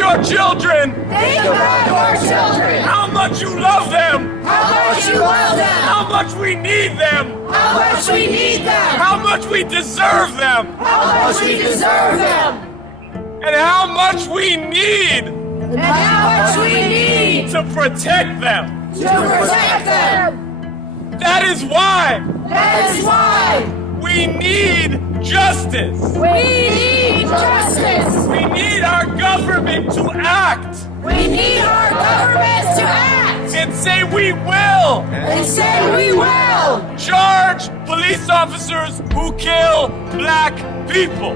about your children. Think about your children. How much you love them. How much you love them. How much we need them. How much we need them. How much we deserve them. How much we deserve them. And how much we need And how much we need to protect them. to protect them. That is why That is why we need justice. we need justice. We need our government to act We need our government to act and say we will and say we will. charge police officers who kill black people.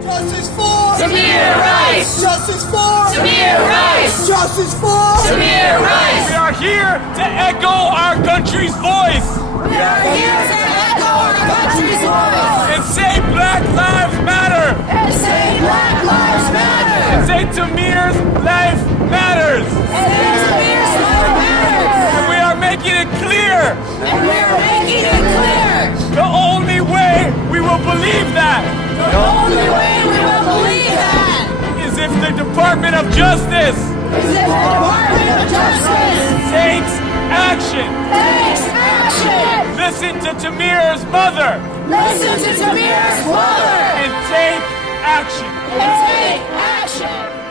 Justice for Tamir Rice. Justice for Tamir Rice. Justice for Tamir We Rice. are here to echo our country's voice We are here to echo our country's voice and say Black Lives Matter. and say Black Lives Matter. Say Tamir's life matters. And Tamir's life matters. And we are making it clear. And we are making it clear. The only way we will believe that The only way we will believe that is if the Department of Justice is if the Department of Justice takes action. takes action. Listen to Tamir's mother Listen to Tamir's mother and take action. and take action.